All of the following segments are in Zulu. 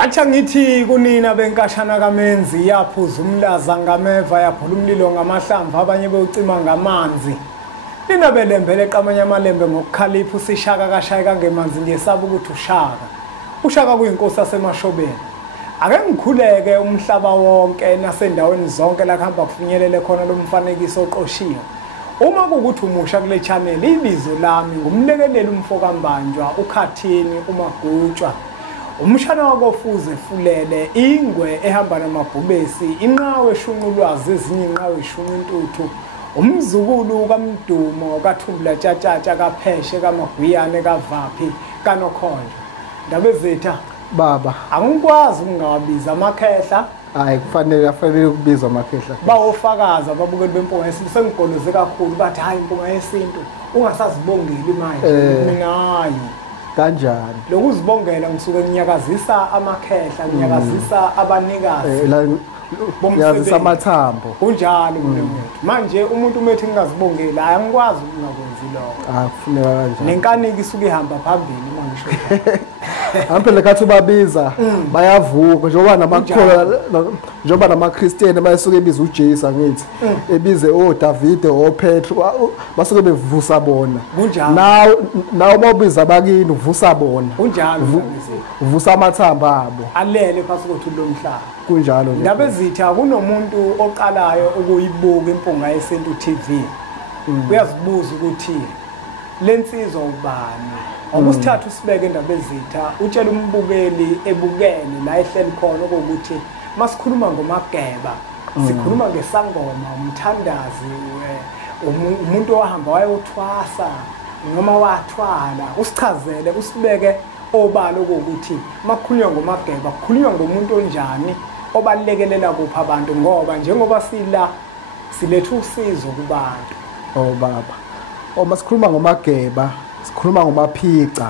Kwacha ngithi kunina benkashana kaMenzi yaphuza umlaza ngameva yaphula umlilo ngamahlamvu abanye beucima ngamanzi. Nina belembele eqamanya amalembe ngokukhalipha usishaka kashayeka ngemanzi ngesaba ukuthi ushaka. Ushaka kuyinkosi yasemashobeni. Ake ngikhuleke umhlaba wonke nasendaweni zonke la kuhamba kufinyelele khona lo mfanekiso oqoshiwe. Uma kukuthi umusha kule channel ibizo lami ngumlekeleli umfokambanjwa uKhathini uMagutshwa. Umshana wakofuze fulele ingwe ehamba namabhubesi inqawe eshunqulwazi ezinye inqawe eshunqintuthu umzukulu kaMdumo kaThumbula Tshatatsha kaPheshe kaMagwiyane kaVaphi kaNokhonjo. Ndabe zetha baba angikwazi ukungawabiza amakhehla hayi kufanele ukubiza amakhehla bawofakaza babukeli bempunga yesintu sengigoloze kakhulu bathi hayi impunga yesintu ungasazibongeli manje mina hayi kanjani lokuzibongela ngisuke nginyakazisa amakhehla nginyakazisa abanikazi bomsebenzi amathambo kunjalo mfowethu manje umuntu umethi ngingazibongeli hayi angikwazi ukungakwenzi lokho kufuneka kanjani nenkaniki isuke ihamba phambili mangisho Ampela kathi ubabiza bayavuka njengoba namaKristiyan bayasuke ebiza uJesu angithi ebize oDavid oPetro basuke bevusa bona nawo babiza bakini uvusa bona kunjalo uvusa amathamba abo alele phasi kothi lo mhlaba kunjalo nje ndabe zitha kunomuntu oqalayo ukuyibuka impunga yesintu TV uyazibuza ukuthi lensizwa ubani Okusithathu sibeke indaba ezitha utshela umbukeli ebukele la ehleli khona ukuthi masikhuluma ngomageba sikhuluma ngesangoma umthandazi umuntu ohamba wayothwasa noma wathwala usichazele usibeke obalo ukuthi makukhulunywa ngomageba kukhulunywa ngomuntu onjani obalekelela kupha abantu ngoba njengoba siletha usizo kubantu baba masikhuluma ngomageba sikhuluma ngomaphica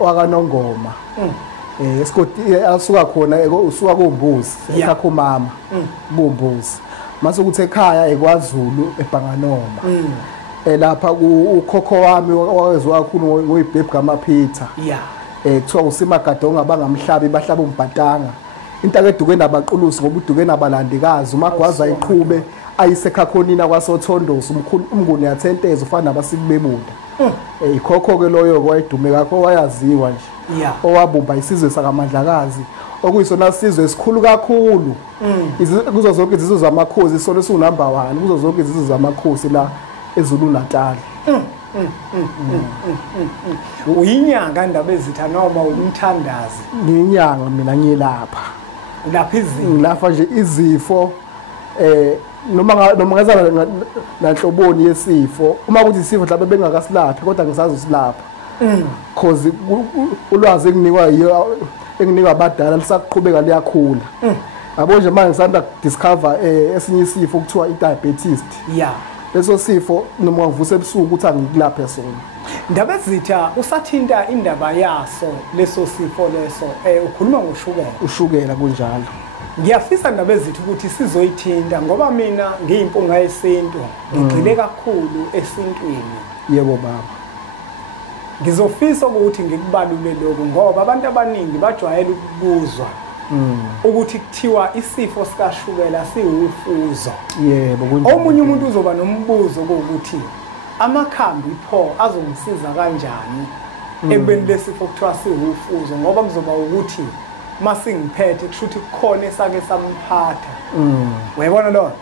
wakaNongoma esikoti asuka khona usuka kuMbuzi ekhakho mama kuMbuzi mase ukuthi ekhaya eKwaZulu eBhanganoma lapha ukhokho wami wazwa kakhulu ngoyibhebhu kaMaphitha kuthiwa uSimagado ongabangamhlabi bahlaba umbhatanga into akeduke nabaqulusi ngoba uduke nabalandikazi uMagwaza iqhube ayisekhakhonina kwaSothondosi umnguni yathenteza ufana nabasikubebunda ikhokho ke loyo kwayidume kakho wayaziwa nje owabumba isizwe sakaMandlakazi okuyisona sizwe esikhulu kakhulu kuzo zonke izizwe zamakhosi isona esinumber 1 kuzo zonke izizwe zamakhosi la eZulu Natal uyinyanga indaba ezitha noma umthandazi ngiyinyanga mina ngiyelapha ngilapha nje izifo noma ngazana nanhloboni yesifo uma kuthi isifo mhlawumbe bengakasilaphi kodwa ngisazi usilapha cause ulwazi enginikwa abadala lisaqhubeka liyakhula yabo nje manje ngisanda discover esinye isifo kuthiwa idiabetes leso sifo noma ngivuse ebusuku ukuthi angikulaphe sona indaba ezitha usathinta indaba yaso leso sifo leso ukhuluma ushukela kunjalo ngiyafisa indaba ezitha ukuthi sizoyithinta ngoba mina ngiyimpunga yesintu ngigcile kakhulu esintwini yebo baba ngizofisa ukuthi ngikubalule lokho ngoba abantu abaningi bajwayele ukubuzwa ukuthi kuthiwa isifo sikashukela siwufuzo yebo kunjalo omunye umuntu uzoba nombuzo ukuthi amakhambi pho azongisiza kanjani ekubeni lesifo kuthiwa siwufuzo ngoba kuzoba ukuthi masingiphethe kushuthi kukhona esake samphatha uyabona lo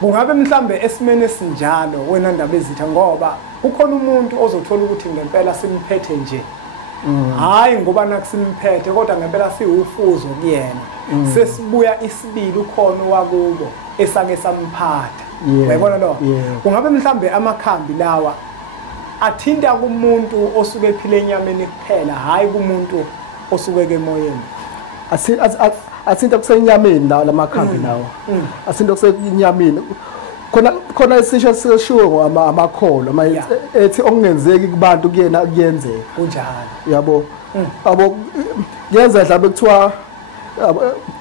kungabe mhlambe esimene esinjalo wena ndaba ezitha ngoba ukhona umuntu ozothola ukuthi ngempela simphethe nje hayi ngoba nakusimphethe kodwa ngempela siwufuzo kuyena sesibuya isibili ukhona wakubo esake samphatha uyabona lo kungabe mhlambe amakhambi lawa athinta kumuntu osuke ephile enyameni kuphela hayi kumuntu osuke emoyeni athinta kusenyameni lamakhambi lawo athinta kusenyameni khona isisho seshiwo amakholo ethi okungenzeki kubantu kuyena kuyenzeka kunjalo yabo yenza mhlawumbe kuthiwa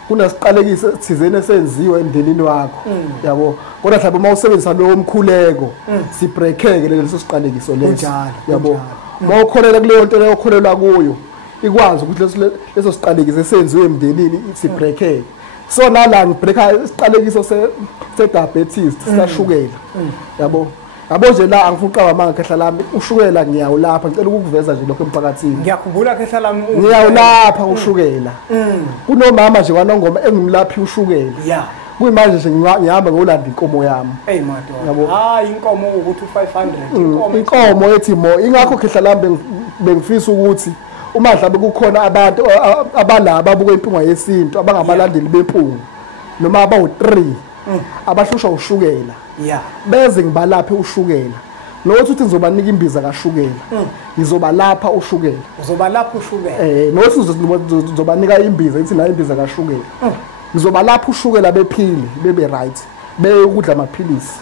kunasiqalekiso thizene esenziwe emndenini wakho yabo kodwa mhlawumbe uma usebenzisa lo mkhuleko sibreakeke leso siqalekiso leso yabo uma ukholela kuleyo nto leyo okholelwa kuyo ikwazi ukuthi leso siqalekiso senziwe emndenini sibreakeke so nala ngibreaka isiqalekiso se diabetes sikashukela yabo nje la angifuna uqaba manga khehla lami ushukela ngiyawulapha ngicela ukuveza nje lokho emphakathini ngiyakhumbula khehla lami ngiyawulapha ushukela kunomama nje wanongoma engimlaphi ushukela yeah kuyimanje nje ngihamba ngolanda inkomo yami madoda hayi inkomo ukuthi u500 inkomo ethi mo ingakho khehla lami bengifisa ukuthi uma mhlabe kukhona abantu abalaba abuka impunga yesintu abangabalandeli bempunga noma abawu3 abahlushwa ushukela beze ngibalaphe ushukela nokuthi uthi ngizobanika imbiza kaShukela ngizobalapha ushukela uzobalapha ushukela nokuthi ngizobanika imbiza ithi la imbiza kaShukela ngizobalapha ushukela bephile bebe right beyokudla amaphilisi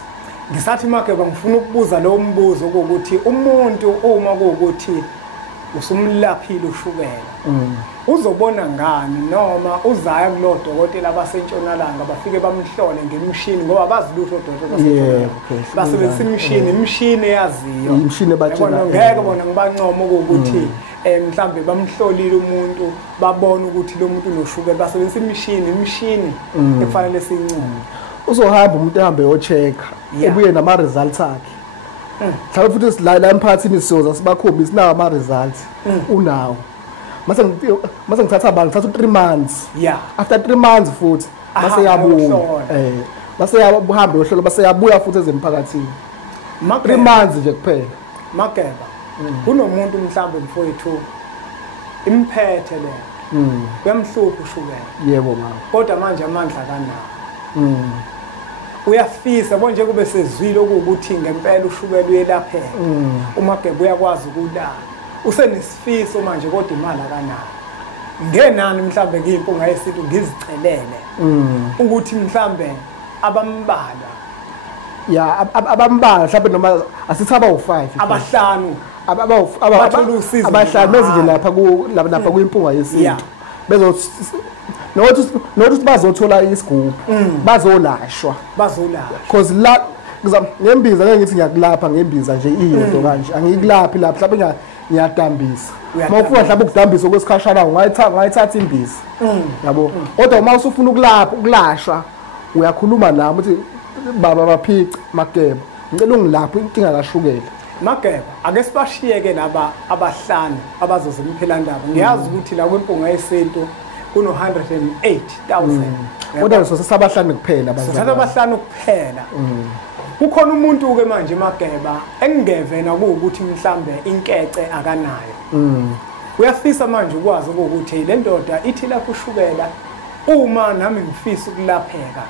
ngisathi Mageba ngifuna ukubuza lo mbuzo ukuthi umuntu uma kuukuthi usumlaphile ushukela uzobona ngani noma uzaya kulo dokotela abasentshonalanga bafike bamhlole ngemishini ngoba bazilutho odokotela basebenzisa imishini eyaziyo imishini batshela ngeke bona ngibancoma ukuthi mhlambe bamhlolile umuntu babona ukuthi lo muntu unoshukela basebenzisa imishini efanele sincome uzohamba umuntu ehambe yochecka ebuye nama results akhe mhlawumbe futhi la emphakathini sizoza sibakhombisa nawo ama results unawo mase ngithatha abantu ngithatha 3 months after 3 months futhi base yabuya base yabuhambe yohlolo base yabuya futhi ezemphakathini 3 months nje kuphela Mageba kunomuntu mhlambe mfowethu imphethe le kuyamhlupha ushukela yebo mama kodwa manje amandla kanawo uyafisa konje kube sezwile ukuthi ngempela ushukela uyelapheka uMageba uyakwazi ukulala usenesifiso manje kodwa imali akanayo ngenani mhlambe ngiyimpunga yesintu ngizicelele ukuthi mhlambe abambala abambala mhlambe noma asithaba u5 abahlanu abahlanu bezinje lapha kuyimpunga yesintu nokuthi bazothola isigubhu bazolashwa because la ngembiza ngeke ngithi ngiyakulapha ngembiza nje iyodwa kanje angikulaphi lapha mhlawumbe ngiyadambisa mawufuna mhlawumbe ukudambisa okwesikhashana ungayithatha imbiza yabo kodwa uma usufuna ukulashwa uyakhuluma nami uthi baba baphici Mageba ngicela ungilapha inkinga kaShukela Mageba ake sibashiyeke laba abahlanu abazoze imphelandaba ngiyazi ukuthi la kwempunga yesintu kuno 108,000 kodwa sosabahlanu kuphela abahlanu kuphela kukhona umuntu ke manje Mageba engingevena ukuthi mhlambe inkece akanayo uyafisa manje ukwazi ukuthi le ndoda ithi lapho ushukela uma nami ngifisa ukulapheka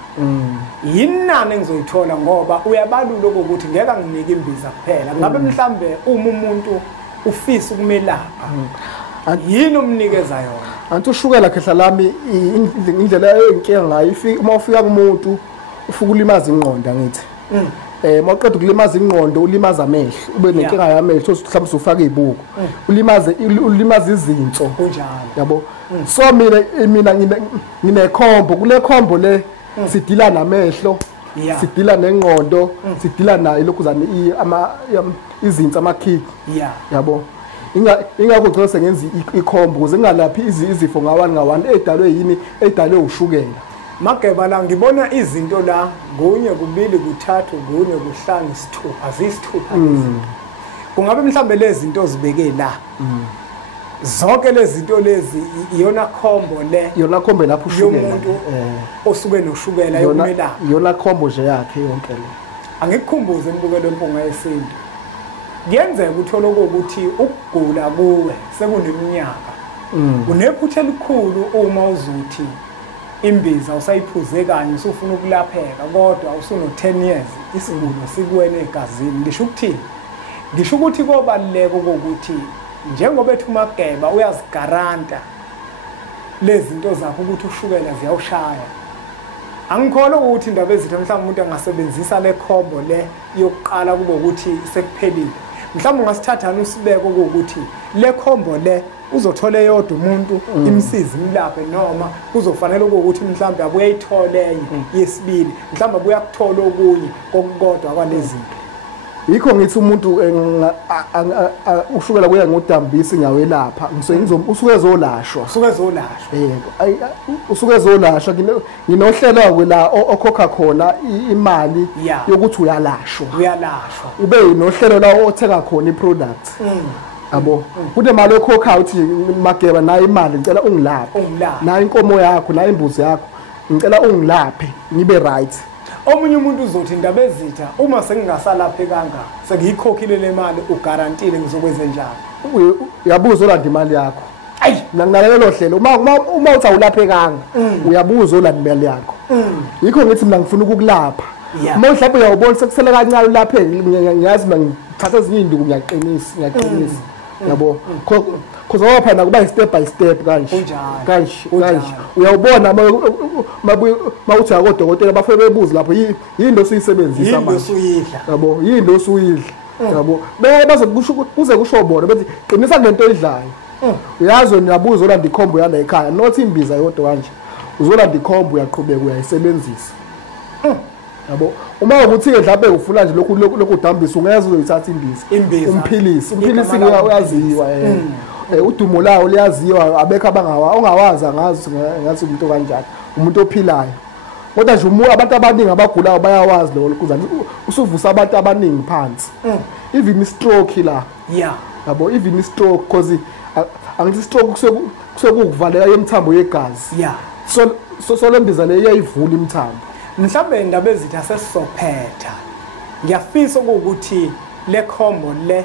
yinani engizoyithola ngoba uyabalula ukuthi ngeke nginike imbiza kuphela ngabe mhlambe uma umuntu ufisa ukumelapha yini umnikeza yona anti ushukela khehla lami indlela eyinkinga ngayo uma ufika kumuntu ufika ulimaza ingqondo ngithi mawuqeda ukulimaza ingqondo ulimaza amehlo ube nenkinga yamehlo mhlawumbe usufaka izibuko ulimaza izinso kunjalo yabo so mina nginekhombo kule khombo le sidila namehlo sidila nengqondo sidila nayo lokhuzana izinso amakhiki yabo ingakho gcina sengenza ikhombo ukuze ngingalaphi izifo ngawani edalwe yini edalwe ushukela Mageba la ngibona izinto la 1 2 3 4 5 6 azisithupha lezi kungabe mhlambe lezi zinto zibeke la zonke lezi zinto lezi iyona khombo lapho ushukela umuntu osuke noshukela yokumela iyona khombo nje yakhe yonke le angikukhumbuze imbukelo empunga yesintu kuyenzeka uthola ukuthi ukugula kuwe sekuneminyaka unephutha elikhulu uma uzuthi imbiza usayiphuze kanye usufuna ukulapheka kodwa usuno 10 years isigulo sikuwena egazini ngisho ukuthi kobaluleka ukuthi njengoba ethi uMageba uyazigaranta lezi zinto zakho ukuthi ushukela ziyawushaya angikholwa ukuthi indaba ezithe mhlawumbe umuntu angasebenzisa le khombo le yokuqala kube ukuthi sekuphelile mhlawumbe ungasithathana usibeko ukuthi le khombo le uzothola eyodwa umuntu imsizi imlaphe noma kuzofanele ukuthi mhlawumbe abuye ayithole enye yesibili mhlawumbe abuye akuthola okunye kokukodwa kwalezi zinto yikho ngithi umuntu ushukela kuya ngodambisi ngawelapha usuke ezolashwa usuke ezolashwa nginohlela kwela okhokha khona imali yokuthi uyalashwa ube nohlelo la othenga khona iproduct yabo kunemali ekhokha uthi Mageba nayo imali ngicela ungilaphe nayo inkomo yakho nayo imbuzi yakho ngicela ungilaphe ngibe right. Omunye umuntu uzothi indaba ezitha uma sengingasalaphekanga sengiyikhokhile le mali ugarantile ngizokwenza njani. Uyabuza olanda imali yakho. Ayi ngingalelo hlelo uma uthi awulaphekanga uyabuza olanda imali yakho. Yikho ngithi mina ngifuna ukukulapha. Uma mhlawumbe uyawubona sekusele kancane ulapheke ngiyazi mina ngithatha ezinye induku ngiyaqinisa yabo because waphana kuba step by step kanje uyawubona mawuthi akodokotela bafike bebuza lapho yini osuyisebenzisa manje yabo yini osuyidla yabo baze kuze kusho bona bethi qinisa ngento oyidlayo uyazi uyabuza olanda ikhombo yana ekhaya not imbiza yodwa kanje uzolanda ikhombo uyaqhubeka uyayisebenzisa yabo uma ukuthi mhlawumbe ufuna nje lokhu udambisa ungeze uzoyithatha imbiza umphilisi uyaziwa udumo lawo liyaziwa abekho ongawazi ngathi umuntu kanjani umuntu ophilayo kodwa nje abantu abaningi abagulayo bayawazi lo kuzani usuvusa abantu abaningi phansi even stroke la yabo even stroke because angithi stroke kusekuvaleka yemthambo yegazi so lembiza le iyayivula imthambo. Mhlawumbe indaba ezitha sesizophetha ngiyafisa ukuthi le khombo le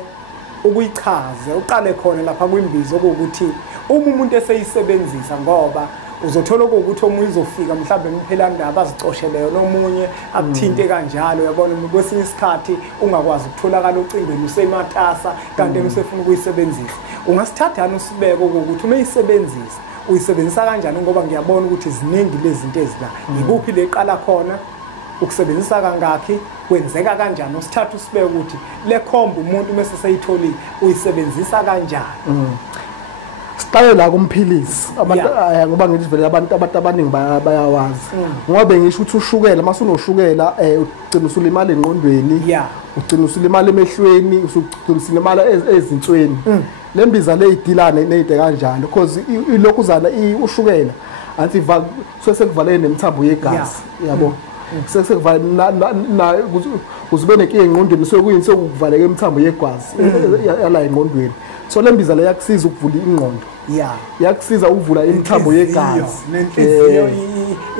ukuyichaze uqale khona lapha kwimbizo ukuthi uma umuntu eseyisebenzisa ngoba uzothola ukuthi omunye uzofika mhlawumbe imphelandaba azicosheleyo nomunye akuthinte kanjalo uyabona kwesinye isikhathi ungakwazi ukutholakala ocingweni usematasa kanti usefuna ukuyisebenzisa ungasithathana usibeke ukuthi umeyisebenzisa uyisebenzisa kanjani ngoba ngiyabona ukuthi ziningi lezi zinto ezila ikuphi leqala khona ukusebenzisa kangakhi kwenzeka kanjani usithatha usibeke ukuthi le khombo umuntu mase seyitholile uyisebenzisa kanjani. Siqale la kumphilisi abantu ngoba ngithi vele abantu abaningi bayawazi ngoba ngisho ukuthi ushukela mase unoshukela ugcina usulimala engqondweni ugcina usulimala emehlweni ugcina usulimala ezinsweni lembiza le idilana neyide kanjalo because ilokhuzana ushukela anti sekuvalene nemthambo yegazi yabo sekuvalene na kuzibe nenkinga engqondweni sokuyini sokuvaleka emthambo yegazi yala engqondweni so lembiza le yakusiza ukuvula ingqondo yakusiza ukuvula imthambo yegazi nenhliziyo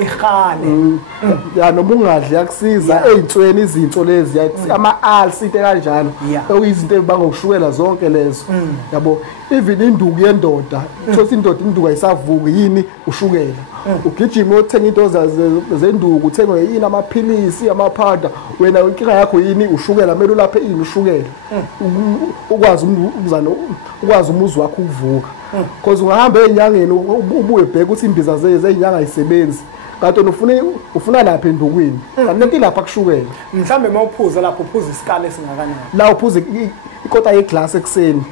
ihale noma ungadli yakusiza ezinsweni izinto lezi ama-ulcer into kanjalo okuyizinto ebanga ukushukela zonke lezo yabo even induku yendoda thothi indoda induku ayisavuki yini ushukela ugijima uthenga into zenduku uthenge yini amaphilisi amapowder wena inkinga yakho yini ushukela kumele ulaphe ini ushukela ukwazi umuzwa wakho ukuvuka because ungahamba enyangeni ubuye bheka ukuthi imbiza zezinyanga ayisebenzi kanti ufuna lapha endukwini kanti lapha kushukela mhlambe mawuphuza lapho uphuza isikala esingakanani la uphuza ikota yeglass ekseni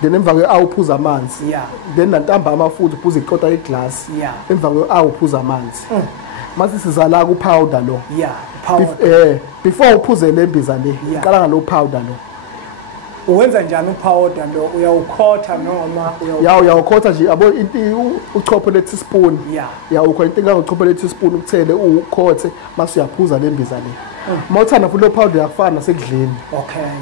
then emva awuphuza amanzi then nantambama futhi uphuza ikota yeglass emva awuphuza amanzi mase siza la ku powder lo before uphuze lembiza le qala ngalo powder lo uwenza njani upowder lo uyawukhotha noma uyawukhotha nje yabo uchophe le teaspoon uyawukhotha into engangochophe le teaspoon ukuthele ukhothe mase uyaphuza lembiza le mawuthanda futhi lo powder yakufana nasekudleni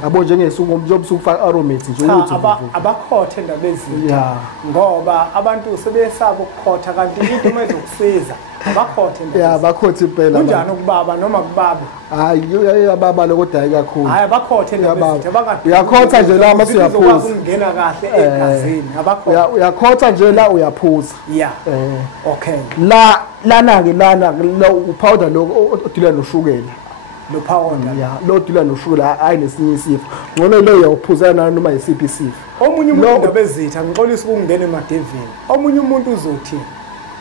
yabo njengesuku njengoba sukufaka aromates nje ukuthi abakhothe indaba ezinto ngoba abantu sebesaba ukukhotha kanti into emezokusiza abakhothe abakhothe impela kunjani ukubaba noma kubaba hayi ababa lo kodwa kakhulu hayi abakhothe indaba ezinto uyakhotha nje la mase uyaphuza ungena kahle egazini abakhothe uyakhotha nje la uyaphuza lana ke lo upowder lo odila noshukela lo powder lo odila noshukela hayi nesinye isifo ngcono lo uyawuphuzana noma isiphi isifo. Omunye umuntu indaba ezitha ngixolisa ukungena emadevini omunye umuntu uzothi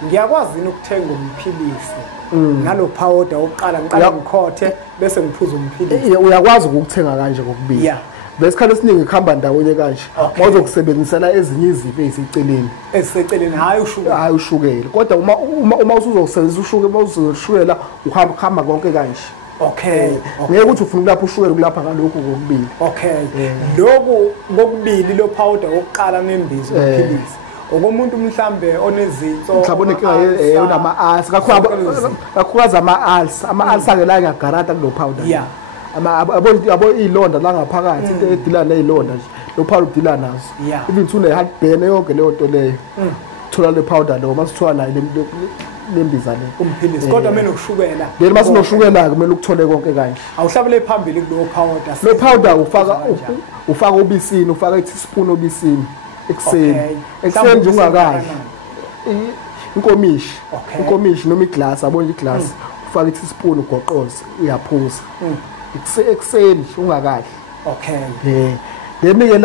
ngiyakwazi ukuthenga umphilisi nalo powder oqala ngiqala ngikhothe bese ngiphuza umphilisi uyakwazi ukuthenga kanje kokubili besikhala esiningi ikhamba ndawonye kanje mawuzokusebenzisela ezinye izifo eziseceleni hayi ushukela kodwa uma usuzokusebenzisa ushukela mawuzoshukela uhamba konke kanje Okay. Ngeke ukuthi ufuna lapho ushukela kulapha ngalokho kokubili. Okay. Lokhu kokubili lo powder oqala nembizo uphilisi. Okomuntu mhlambe onezinso mhlawumbe unenkinga onama-ulcer kakhulukazi ama-ulcer ake la ngiyagarata kulo powder yabo iy'londa la ngaphakathi into edila ney'londa nje lo powder udila nazo even une-heartburn yonke leyo nto leyo thola le powder lo masithiwa nayo lembiza le umphilisi kodwa kumele ushukela then masinoshukela-ke kumele ukuthole konke kanje awuhlabele phambili kulo powder lo powder ufaka obisini ufaka i-teaspoon obisini ekuseni nje ungakadli inkomishi noma iglasi abona iglasi ufaka i-teaspoon ugoqoze uyaphuza ekuseni nje ungakadli then-ke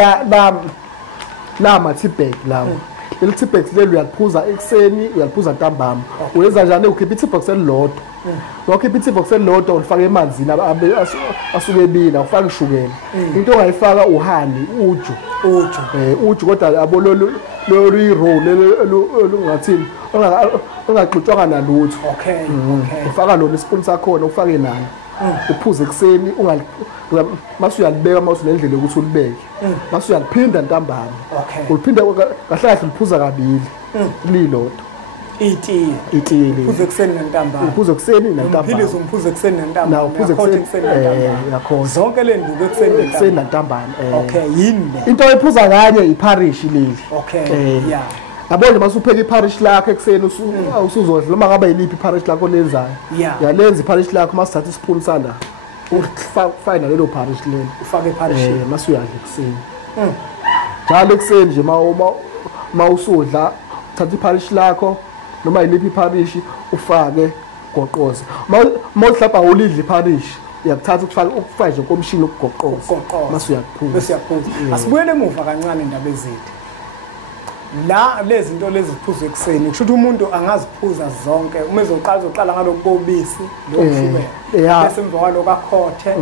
la ma-tea bag lawo leli tea bag leli uyaliphuza ekuseni uyaliphuza ntambama uyenza njani ukhipha i-tea box elilodwa wakhipha i-tea box elilodwa ulifake emanzini asuke ebila ufake ishukela into ongayifaka uhani uju kodwa abo lolu-roll olungathini ongaxutshwanga nalutho ufaka lona isipuni sakhona ufake nalo uphuze ekuseni mase uyalibeka mase unendlela yokuthi ulibeke mase uyaliphinda ntambama uliphinda kahle kahle uliphuza kabili lilodwa itiye uphuze ekuseni nantambama uphuze ekuseni nantambama umphilisi umphuze ekuseni nantambama uphuze ekuseni yakhona zonke le nduku ekuseni nantambama yini into oyiphuza kanye iparish leli yabo nje masupheka iparish lakho ekuseni usuzodla noma ngabe yiliphi iparish lakho lenzayo yalenza iparish lakho masithatha ispoon sanda ufake nalelo parish lelo ufake iparish mase uyadla ekuseni njalo ekuseni nje ma usudla thatha iparish lakho noma yiliphi iparish ufake goqoza ma uhlapha ulidla iparish uyakuthatha ukufake nje komshini ukugoqoza mase uyaphuza asibuyele emuva kancane indaba ezithe la lezi zinto lezi ziphuzwa ekuseni kusho ukuthi umuntu angaziphuza zonke uma ezoqala ngalokho kobisi lokushukela bese emva kwalokho akhothe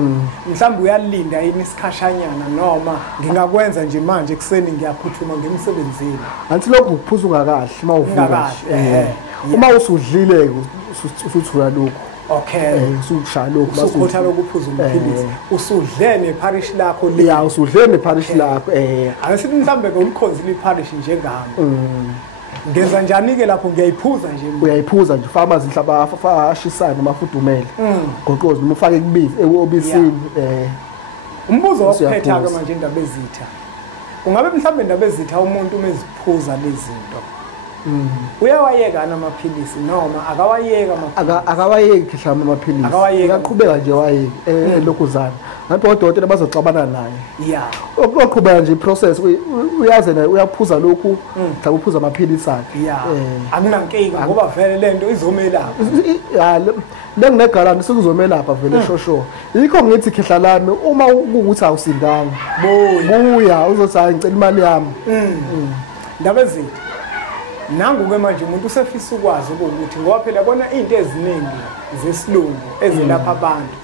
mhlawumbe uyalinda yini isikhashanyana noma ngingakwenza nje manje ekuseni ngiyaphuthuma ngemsebenzini anti lokho ukuphuza ungakahle uma uvuka uma usudlile usuthula lokho usushaya lokho usukhotha lokuphuza umphilisi usudle neparish lakho usudle neparish lakho asithi mhlambe ke ulikhonzile iparish njengami ngenza njani ke lapho ngiyayiphuza nje uyayiphuza nje ufaka amanzi mhlawumbe ashisayo noma afudumele goqoze noma ufake obisini umbuzo wokuphetha ke manje indaba ezitha ungabe mhlambe indaba ezitha umuntu umeziphuza lezi zinto uyawayeka amaphilisi noma akawayeki mhlawumbe amaphilisi uyaqhubeka nje wayeke lokhu zana ngabe odokotela bazoxabana naye oqhubeka nje iprocess uyaze naye uyaphuza lokhu mhlawumbe uphuza amaphilisi akhe akunankinga ngoba vele lento izomelapha lenginegaranti sekuzomelapha vele shosho yikho ngithi khehla lami uma kuwukuthi awusindanga buya uzothi hayi ngicela imali yami ndaba ezitha nangu-ke manje umuntu usefisa ukwazi ukuthi ngoba phela bona into eziningi zesilungu ezelapha abantu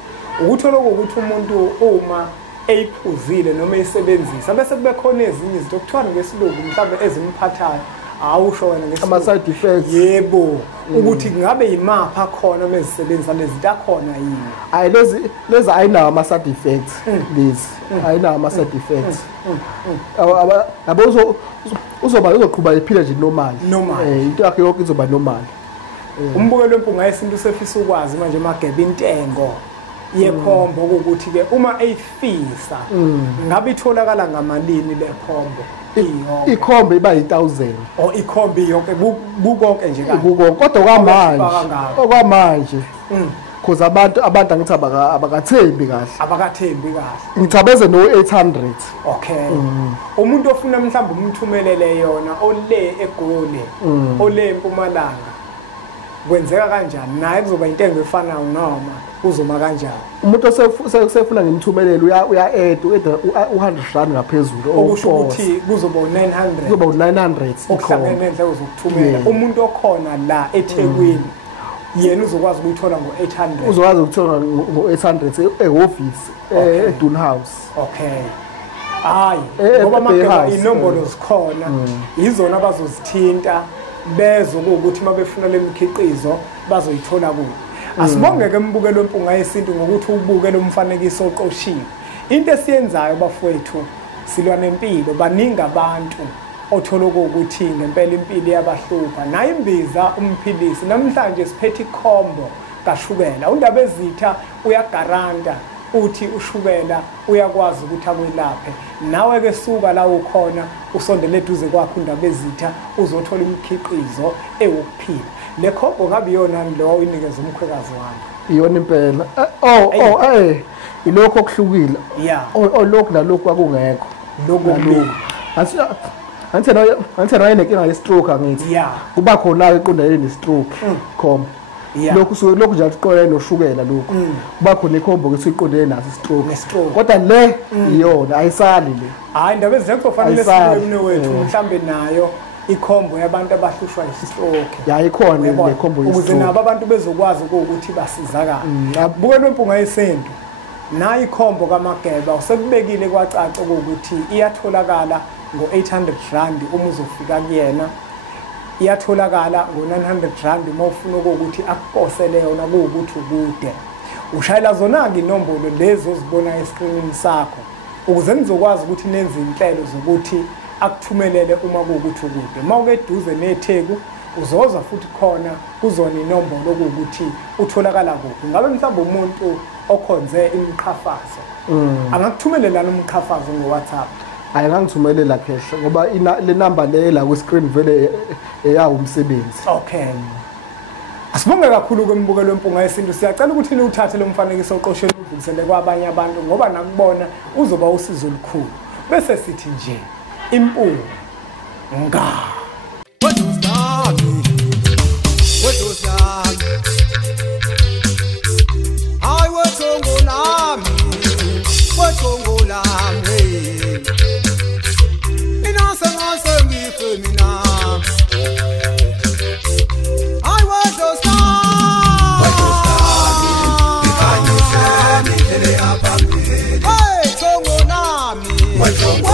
ukuthola ukuthi umuntu uma eyiphuzile noma eyisebenzisa bese kube khona ezinye izinto okuthiwa ngesilungu mhlawumbe ezimphathayo awusho wena ngesilungu ama-side effects yebo ukuthi ngabe yimaphi akhona uma ezisebenzisa lezi zinto akhona yini hayi lezi ayinawo ama-side effects lezi ayinawo ama-side effects yabo uzoqhuba iphila nje normal into yakhe yonke izoba normal umbukelo wempunga yesintu usefisa ukwazi manje magebe intengo yekhombo ukuthi ke uma eyifisa ngabe itholakala ngamalini le khombo ikhombo iba 1000 ikhombo yonke kukonke nje kodwa kwamanje because abantu angithi abakathembi kahle ngicabeze no-800 umuntu ofuna mhlawumbe umthumelele yona ole eGoli ole eMpumalanga kwenzeka kanjani naye kuzoba intengo efanayo noma uzoma kanjani umuntu osefuna ngimthumelele uya-add u100 ngaphezulu okusho ukuthi kuzoba u900 okuhlangene nendleko zokuthumela umuntu okhona la eThekwini yena uzokwazi ukuyithola ngo800 uzokwazi ukuthola ngo800 ehhovisi eDun House hayi ngoba mageba inombolo zikhona izona abazozithinta bezo ukuthi mabefuna lemikhiqizo bazoyithola kuyo Asibonge ke mbukelo wempunga yesintu ngokuthi ubuke lo mfanekiso oqoshiwe. Into esiyenzayo bafowethu silwa nempilo baningi abantu othola ukuthi ngempela impilo yabahlupha nayo imbiza umphilisi namhlanje siphethe ikhombo kashukela undaba ezitha uyagaranta uthi ushukela uyakwazi ukuthi akwelaphe nawe ke suka la ukhona usondele eduze kwakho undaba ezitha uzothola imikhiqizo ewokuphila le khombo ngabe yona lo inikeza umkhwekazi wami iyona impela ilokho okuhlukile lokho nalokho akungekho lokho Anthi naye nenkinga ye-stroke angithi. Kuba khona eqondane ne-stroke khombo. Lokhu nje aqondane noshukela lokho. Kuba khona ikhombo ke siqondene naso i-stroke. Kodwa le iyona ayisali le. Hayi indaba ezikufanele sibe wethu mhlambe nayo ikhombo yabantu abahlushwa yi-stroke. Ikhona le khombo ye-stroke. Ukuze nabo abantu bezokwazi ukuthi basizakala. Bukela impunga yesintu. Nayi ikhombo kaMageba usekubekile kwacaca ukuthi iyatholakala ngo-800 rand uma uzofika kuyena iyatholakala ngo-900 rand uma ufuna ukuthi akukosele yona kuwukuthi ukude ushayela zona-ke inombolo lezi ozibona eskrinini sakho ukuze nizokwazi ukuthi nenze inhlelo zokuthi akuthumelele uma kuwukuthi ukude uma ukeduze netheku uzoza futhi khona kuzona inombolo okuwukuthi utholakala kuphi ngabe mhlawumbe umuntu okhonze imiqhafazo angakuthumelela nomqhafazo ngo-WhatsApp ayangangithumelela cash ngoba le number le la ku screen vele eyawo umsebenzi. Okay. Asibonge kakhulu kwembukelo wempunga yesintu siyacela ukuthi niwuthathe lo mfanekiso oqosheni udlulisele kwabanye abantu ngoba nakubona uzoba usizo olukhulu. Bese sithi nje impunga nga What